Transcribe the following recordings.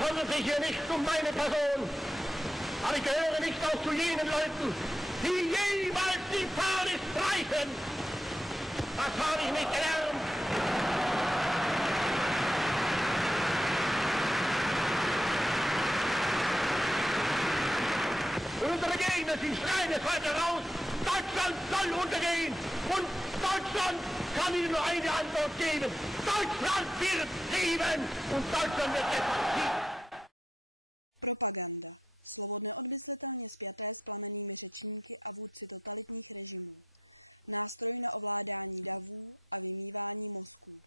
handelt sich hier nicht um meine Person, aber ich gehöre nicht auch zu jenen Leuten, die jemals die Fahne streichen. Das habe ich nicht gelernt. Unsere Gegner, sie schreien es heute raus, Deutschland soll untergehen und Deutschland kann Ihnen nur eine Antwort geben. Deutschland wird siegen und Deutschland wird siegen. Propaganda. Slovo neodmyslitelně spjaté s plamennými řečníky a vůdci totalitních režimů. Nástroj na ovládání davů a vymývání mozků.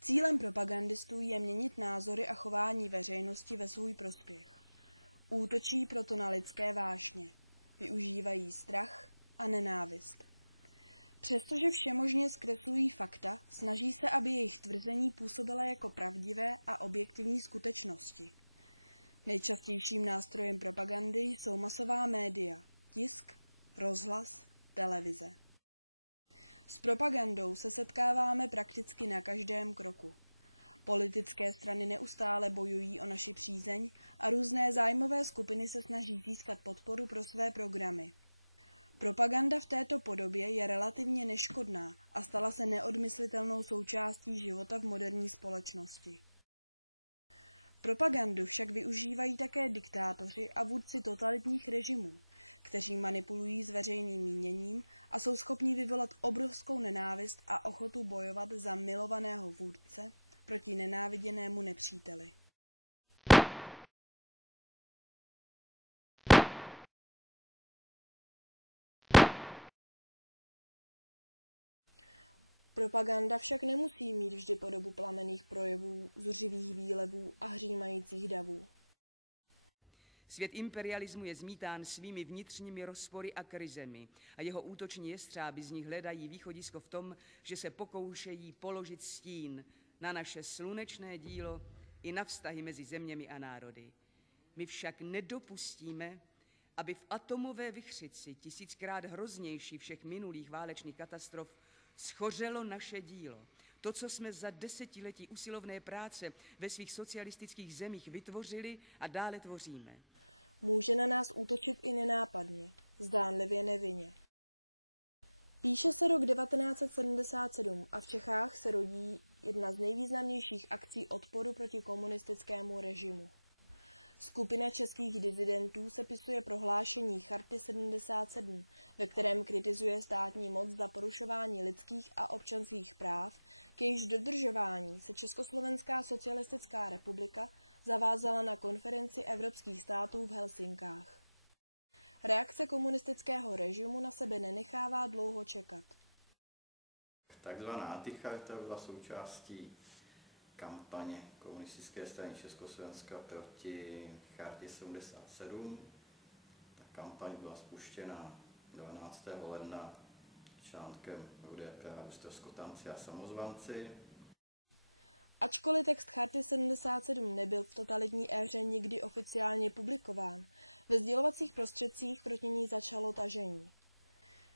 Cílem propagandistů je měnit názory a chování veřejnosti ve svůj prospěch. Útočí proto na lidské vášně. Využívají strach a nenávist. Přestože všemožně zkreslují fakta, snaží se, aby jejich tvrzení působila jako pravdivé a objektivní skutečnosti. Nejčastějším nástrojem propagandy jsou masová média, tisk, rozhlas, televize. S propagandou se setkáváme prakticky na každém kroku. Politické strany neustále bojují o naši přízeň a různé zájmové skupiny se snaží získat podporu pro své programy. Propaganda v této podobě je relativně neškodná a stala se neodmyslitelnou součástí života v moderní společnosti. Propagandu však využívají také diktátoři a vůdci totalitních režimů, kteří manipulují s veřejným míněním a jsou schopni vyvolat obrovskou nenávist a ochotu bojovat za milovaného vůdce proti nenáviděnému nepříteli. Propaganda však nemusí mít vždy podobu plamenných projevů, zuřivých výlevů a hřímajících davů. Svět imperialismu je zmítán svými vnitřními rozpory a krizemi a jeho útoční jestřáby z nich hledají východisko v tom, že se pokoušejí položit stín na naše slunečné dílo i na vztahy mezi zeměmi a národy. My však nedopustíme, aby v atomové vichřici, tisíckrát hroznější všech minulých válečných katastrof, schořelo naše dílo. To, co jsme za desetiletí usilovné práce ve svých socialistických zemích vytvořili a dále tvoříme. Může na nás útočit i nenápadně, zdánlivě nevinně. Píše se rok 1977 a v Čechách se rodí jedna z nejvýznamnějších akcí odporu proti komunistickému režimu. Skupina českých disidentů sepisuje prohlášení Charty 77, ve kterém kritizuje státní moc za porušování lidských a občanských práv, k jejichž dodržování se Československá socialistická republika zavázala na konferenci evropských států v Helsinkách. Reakce komunistického režimu na sebe nenechává dlouho čekat. Takzvaná anticharta byla součástí kampaně komunistické strany Československa proti Chartě 77. Ta kampaň byla spuštěna 12. ledna článkem Rudé Praha, Ztroskotanci a samozvanci. Ačkoliv text Charty 77 nebyl v totalitní éře nikdy oficiálně publikován, ve sdělovacích prostředcích proti ní začalo tažení.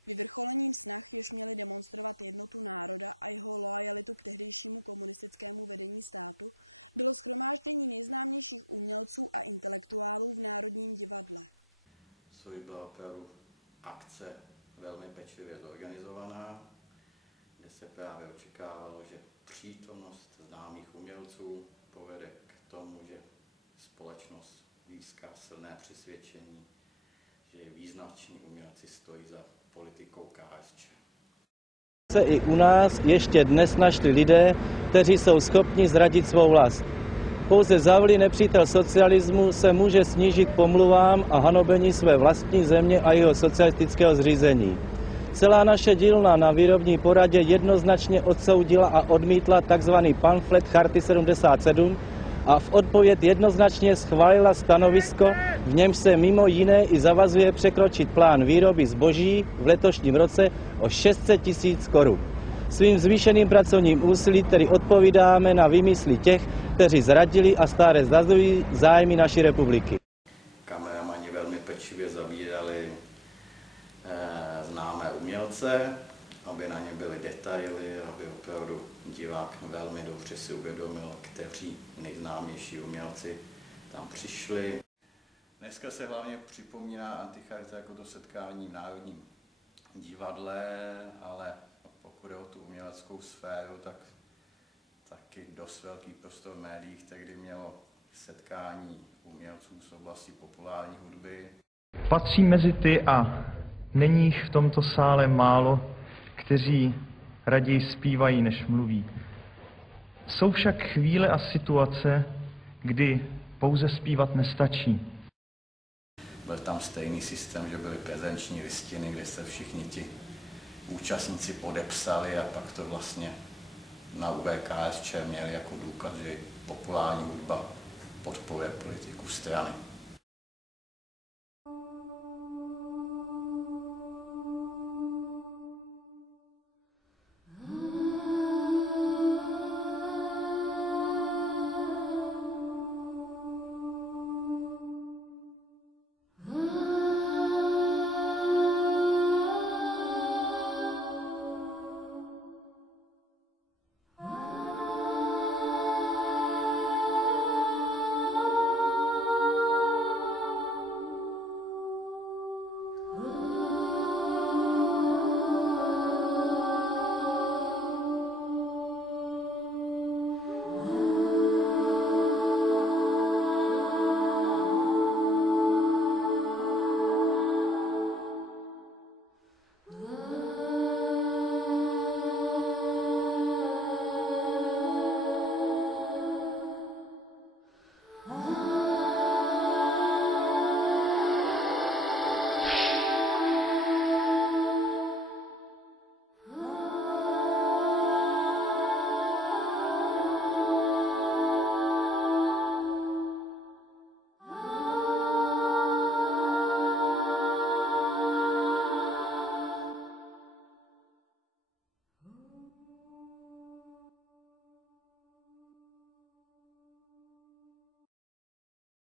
Vyvrcholením snah, jež měly demonstrovat jednotu národa a jeho loajalitu k tehdejšímu komunistickému vedení státu, bylo shromáždění nejznámějších umělců a intelektuálů v Národním divadle. Což byla opravdu akce velmi pečlivě zorganizovaná, kde se právě očekávalo, že přítomnost známých umělců povede k tomu, že společnost získá silné přesvědčení, že význační umělci stojí za politikou KSČ. Se i u nás ještě dnes našli lidé, kteří jsou schopni zradit svou vlast. Pouze zavlý nepřítel socialismu se může snížit pomluvám a hanobení své vlastní země a jeho socialistického zřízení. Celá naše dílna na výrobní poradě jednoznačně odsoudila a odmítla tzv. Pamflet Charty 77 a v odpověď jednoznačně schválila stanovisko, v němž se mimo jiné i zavazuje překročit plán výroby zboží v letošním roce o 600 000 korun. Svým zvýšeným pracovním úsilí tedy odpovídáme na výmysly těch, kteří zradili a stále zrazují zájmy naší republiky. Kameramani velmi pečlivě zabírali známé umělce, aby na ně byly detaily, aby opravdu divák velmi dobře si uvědomil, kteří nejznámější umělci tam přišli. Dneska se hlavně připomíná Anticharita jako to setkání v Národním divadle, ale pokud je o tu uměleckou sféru, tak taky dost velký prostor v médiích tehdy mělo setkání umělců z oblasti populární hudby. Patří mezi ty a není jich v tomto sále málo, kteří raději zpívají, než mluví. Jsou však chvíle a situace, kdy pouze zpívat nestačí. Byl tam stejný systém, že byly prezenční listiny, kde se všichni ti účastníci podepsali a pak to vlastně na UVKSČ měli jako důkaz, že populární hudba podporuje politiku strany.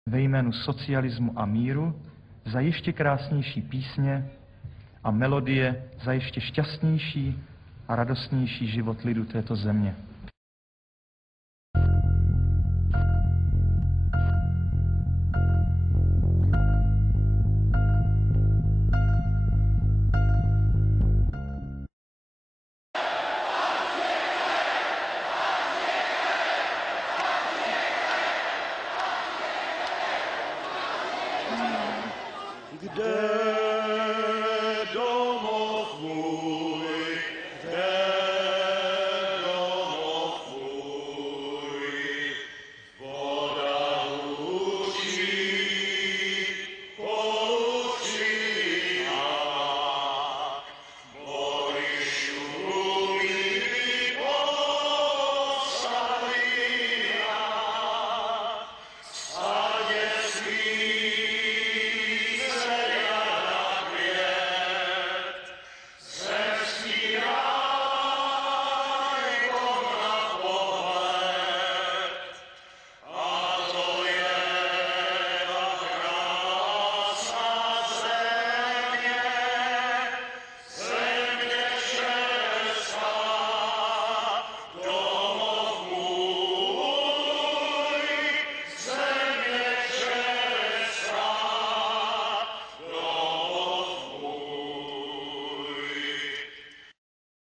Ve jménu socialismu a míru za ještě krásnější písně a melodie za ještě šťastnější a radostnější život lidu této země.